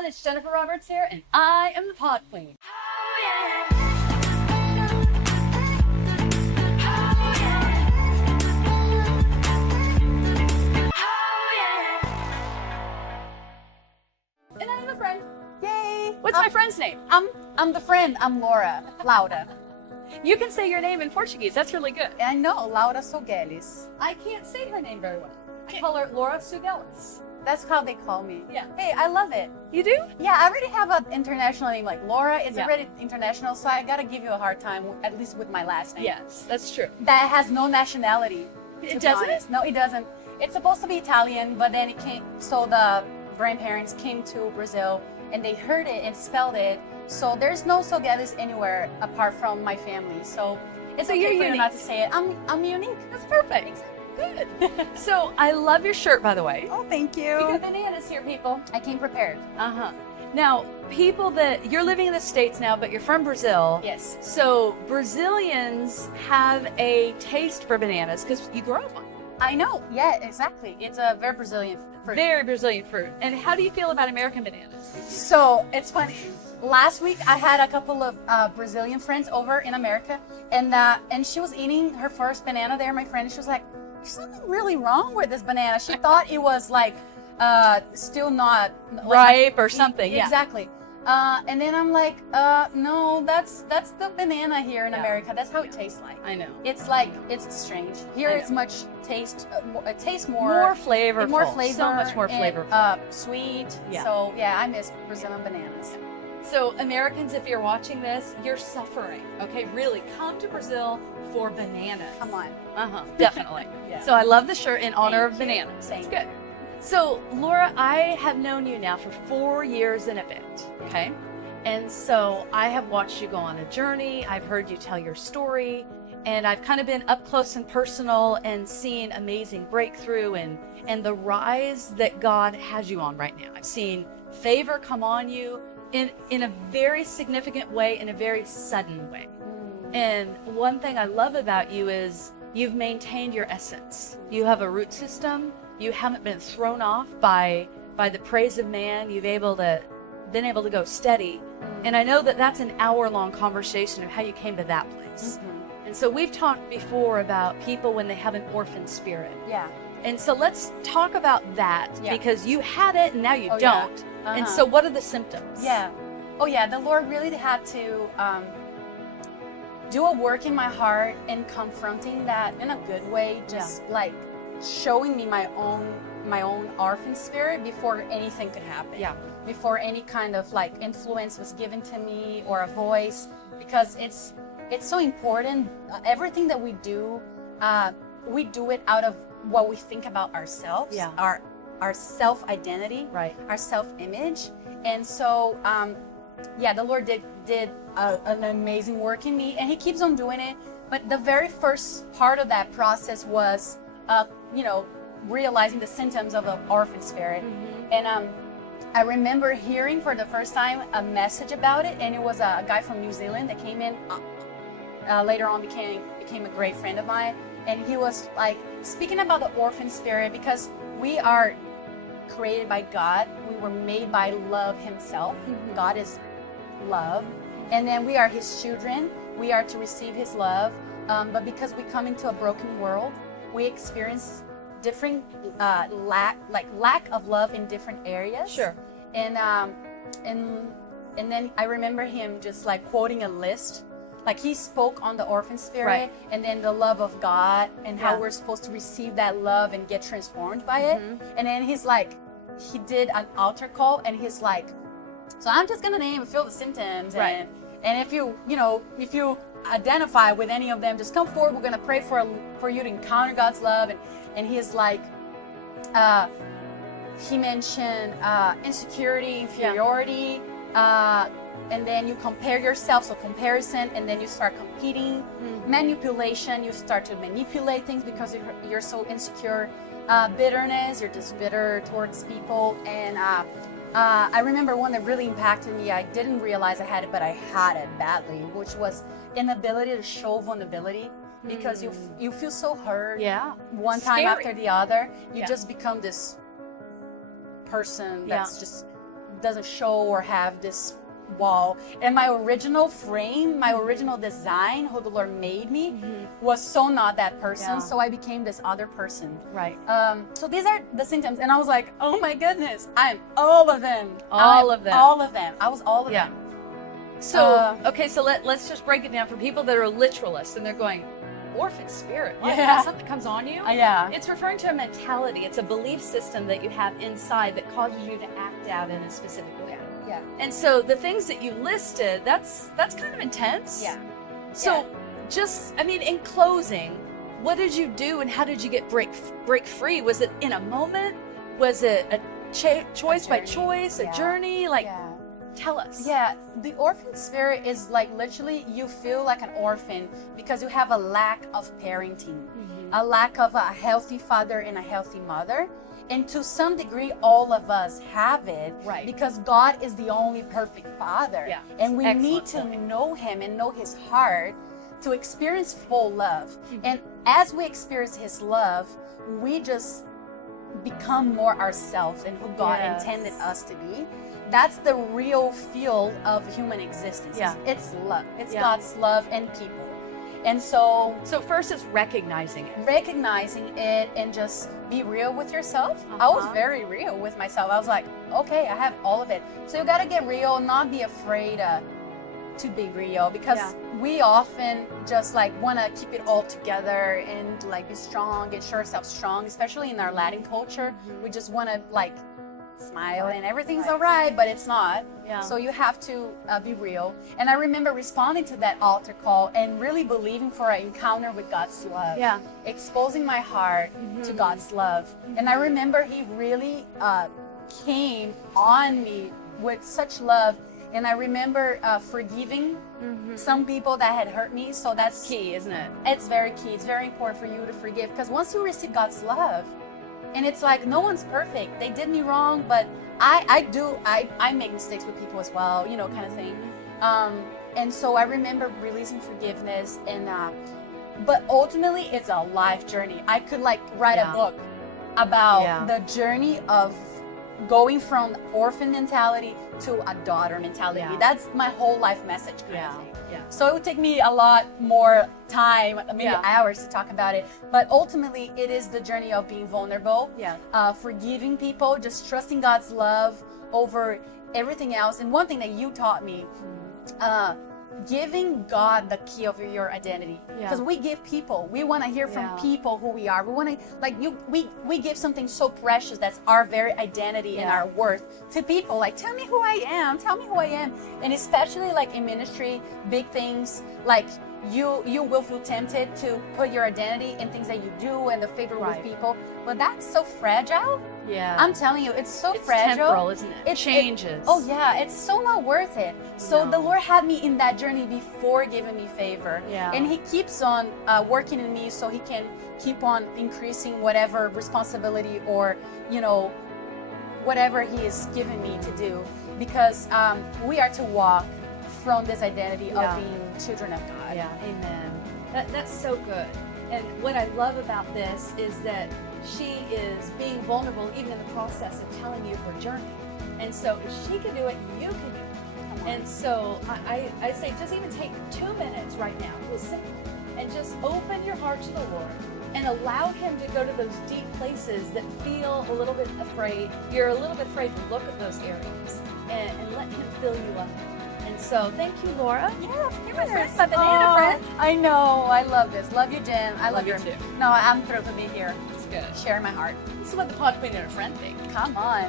everyone, it's Jennifer Roberts here, and I am the Pod Queen. And I have a friend. Yay! What's my friend's name? I'm the friend. I'm Laura. Laura. You can say your name in Portuguese. That's really good. I know, Laura Souguellis. I can't say her name very well. I call her Laura Souguellis. That's how they call me. Yeah. Hey, I love it. You do? Yeah, I already have an international name like Laura. It's Yeah. already international, so I gotta give you a hard time, at least with my last name. Yes, that's true. That has no nationality. It to be doesn't? honest. No, it doesn't. It's supposed to be Italian, but then it came. So the grandparents came to Brazil and they heard it and spelled it. So there's no Souguellis anywhere apart from my family. So it's So okay you're for you unique. not to say it. I'm unique. That's perfect. Good. So I love your shirt, by the way. Oh, thank We you. got bananas here, people. I came prepared. Uh-huh. Now, people that you're living in the States now, but you're from Brazil. Yes. So Brazilians have a taste for bananas because you grow them. I know. Yeah, exactly. It's a very Brazilian fruit. Very Brazilian fruit. And how do you feel about American bananas? So it's funny. Last week I had a couple of Brazilian friends over in America, and she was eating her first banana there. My friend, and she was like, "There's something really wrong with this banana." She thought it was like still not Ripe or something, yeah. Exactly. And then I'm like, no, that's the banana here in Yeah. America. That's how it tastes like. I know. It's like, it's strange. Here I it's know. much it tastes More flavorful. more flavor. So much more and, flavorful. sweet. Yeah. So yeah, I miss Brazilian bananas. So Americans, if you're watching this, you're suffering. Okay, really, come to Brazil for bananas. Come on. Uh-huh, definitely. Yeah. So I love the shirt in honor Thank of you. bananas. That's Thank good. So Laura, I have known you now for 4 years and a bit, okay? And so I have watched you go on a journey. I've heard you tell your story, and I've kind of been up close and personal and seen amazing breakthrough and the rise that God has you on right now. I've seen favor come on you in a very significant way, in a very sudden way. And one thing I love about you is you've maintained your essence. You have a root system. You haven't been thrown off by the praise of man. You've been able to go steady. And I know that that's an hour-long conversation of how you came to that place. And so we've talked before about people when they have an orphan spirit. Yeah. And so let's talk about that, Yeah. because you had it and now you Oh, yeah. don't. Uh-huh. And so what are the symptoms? Yeah. Oh yeah, the Lord really had to do a work in my heart and confronting that in a good way, just like showing me my own orphan spirit before anything could happen. Yeah. Before any kind of like influence was given to me or a voice, because it's so important. Everything that we do it out of what we think about ourselves. Yeah. Our self-identity, Right. our self-image. And so, the Lord did an amazing work in me, and He keeps on doing it. But the very first part of that process was, realizing the symptoms of the orphan spirit. And I remember hearing for the first time a message about it, and it was a guy from New Zealand that came in. Later on became a great friend of mine, and he was like speaking about the orphan spirit, because we are created by God. We were made by love Himself. God is love, and then we are His children. We are to receive His love, but because we come into a broken world, we experience different lack of love in different areas. Sure. And then I remember him just like quoting a list. Like he spoke on the orphan spirit, Right. and then the love of God, and how Yeah. we're supposed to receive that love and get transformed by it. And then he did an altar call, and he's like, so I'm just gonna name and feel the symptoms, Right. and if you identify with any of them, just come forward. We're gonna pray for you to encounter God's love. And he's like, he mentioned insecurity, inferiority. And then you compare yourself, so comparison, and then you start competing. Manipulation, you start to manipulate things because you're so insecure. Bitterness, you're just bitter towards people. And I remember one that really impacted me. I didn't realize I had it, but I had it badly, which was inability to show vulnerability, because you feel so hurt. Yeah. One time Scary. after the other, you Yeah. just become this person that's just doesn't show or have this wall. And my original frame, my original design, who the Lord made me, was so not that person. Yeah. So I became this other person. Right. So these are the symptoms, and I was like, oh my goodness, I'm all of them. All of them. All of them. I was all of Yeah. them. So, okay, so let's just break it down for people that are literalists and they're going, orphan spirit, what? Yeah. That's something that comes on you? Yeah. It's referring to a mentality. It's a belief system that you have inside that causes you to act out in a specific way. Yeah. And so the things that you listed, that's kind of intense. Yeah. So just, I mean, in closing, what did you do and how did you get break free? Was it in a moment? Was it a choice by choice, a journey? Like, tell us. Yeah, the orphan spirit is like literally you feel like an orphan because you have a lack of parenting, a lack of a healthy father and a healthy mother. And to some degree, all of us have it, Right. because God is the only perfect father. Yeah, And we excellent need to point. know him and know his heart to experience full love. And as we experience his love, we just become more ourselves and who God Yes. intended us to be. That's the real feel of human existence. Yeah. It's love. It's Yeah. God's love and people. And so So first is recognizing it. recognizing it and just be real with yourself. I was very real with myself. I was like, okay, I have all of it. So you got to get real, not be afraid to be real, because we often just like want to keep it all together and like be strong, get sure ourselves strong, especially in our Latin culture. We just want to like smile and everything's all right, but it's not. Yeah. So you have to be real. And I remember responding to that altar call and really believing for an encounter with God's love. Yeah. Exposing my heart to God's love. And I remember he really came on me with such love. And I remember forgiving some people that had hurt me. So that's Key, isn't it? it's very key. It's very important for you to forgive, because once you receive God's love, and it's like no one's perfect. They did me wrong, but I make mistakes with people as well, you know, kind of thing. And so I remember releasing forgiveness, and but ultimately it's a life journey. I could like write a book about the journey of going from orphan mentality to a daughter mentality. Yeah. That's my whole life message kind Yeah. of thing. Yeah. So it would take me a lot more time, maybe Yeah. hours to talk about it. But ultimately, it is the journey of being vulnerable, Yeah. Forgiving people, just trusting God's love over everything else. And one thing that you taught me, giving God the key of your identity. Because we give people, we want to hear from people who we are. We want to, like we give something so precious that's our very identity and our worth to people. Like, tell me who I am, tell me who I am. And especially like in ministry, big things, like you will feel tempted to put your identity in things that you do and the favor with people. But that's so fragile. Yeah. I'm telling you, it's so It's fragile. temporal, isn't it? It changes. Oh yeah, it's so not worth it. So No. the Lord had me in that journey before giving me favor. Yeah. And he keeps on working in me so he can keep on increasing whatever responsibility or, you know, whatever he is giving me to do. Because we are to walk from this identity of being children of God. Yeah, amen. That's so good. And what I love about this is that she is being vulnerable even in the process of telling you her journey. And so if she can do it, you can do it. And so I say just even take 2 minutes right now, just simple, and just open your heart to the Lord and allow him to go to those deep places that feel a little bit afraid. You're a little bit afraid to look at those areas and let him fill you up. And so thank you, Laura. Yeah, You're my friend, my banana friend. I know. I love this. Love you, Jen. I love you your. too. No, I'm thrilled to be here. It's good. Sharing my heart. This is what the Podqueen and a friend think. Come on.